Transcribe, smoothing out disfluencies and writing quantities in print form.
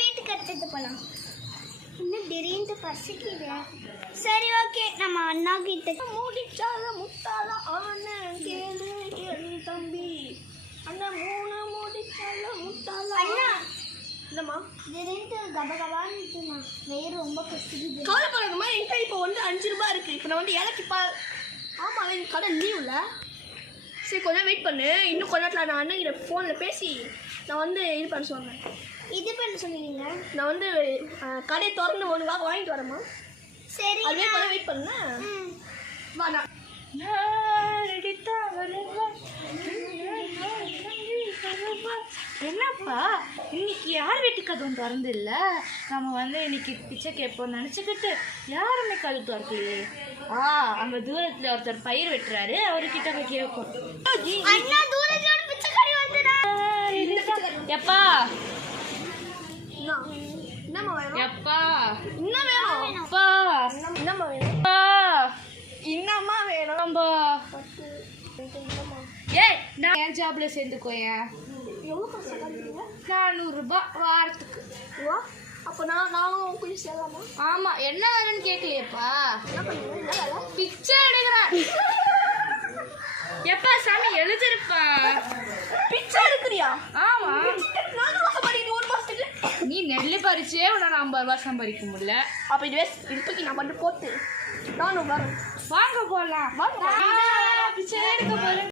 வீட்டுக்கு எடுத்துட்டு போகலாம். இன்னும் திடீர்னு பசிக்குது. சரி ஓகே, நம்ம அண்ணா கிட்ட மூடிச்சால முத்தால ஆன கேளு கேளு தம்பி அண்ணா 3 மூடிச்சால முத்தால அண்ணா. என்னம்மா திடீர்னு கபகபான்னு வயிறு ரொம்ப பசிக்குது. கவலைப்படாதம்மா, என்கிட்ட இப்போ வந்து 5 ரூபாய் இருக்குது. இப்போ நான் வந்து இலக்கு ஆமாம் எனக்கு கடை லீவில். சரி கொஞ்சம் வெயிட் பண்ணு, இன்னும் கொஞ்ச நேரத்தில் நான் அண்ணன் ஃபோனில் பேசி நான் வந்து இது பண்ண சொன்னேன். இது பண்ண சொன்னீங்க? நான் வந்து கடையை திறந்து 1 வாரம் வாங்கிட்டு வரேம்மா. சரி அதுவே கொஞ்சம் வெயிட் பண்ண வா. நான் என்னப்பா இன்னைக்கு யார் வீட்டு கதவும் திறந்து இல்லை? நம்ம வந்து இன்னைக்கு பிச்சை கேட்போம் நினச்சிக்கிட்டு யாருமே கதவு திறக்கலையே. அங்கே தூரத்தில் ஒருத்தர் பயிர் வெட்டுறாரு, அவர்கிட்ட போய் கேட்போம். எப்பா என்னம்மா வேணும்? எப்பா என்ன வேணும்? எப்பா என்னம்மா வேணும்? என்னம்மா வேணும்? ஏய் நான் என் ஜாப்ல சேர்ந்துக்கோயேன். எவ்வளோ காசு காட்டுறீங்க? 400 ரூபாய் வாரத்துக்கு. வா, அப்போ நானும் கொஞ்சம் செல்லாமா? ஆமா, என்ன வேணும்னு கேட்கலையப்பா. என்ன பண்ணுங்க? என்ன வேலை? பிச்சை எடுக்கிறேன். எப்பா சாமி எழுதிருப்பா. பிச்சை எடுக்கிறியா? ஆமா, 4 மாசம் படிக்குது 1 மாசத்துக்கு. நீ நெல்லு பறிச்சே உன்னால 50 ரூபாய் சம்பாதிக்க முடியல. அப்போ இது தூக்கி நான் பண்ணி போட்டு நானும் வரேன். வாங்க போலாம். வாங்க. பிச்சை எடுக்க போறேன்.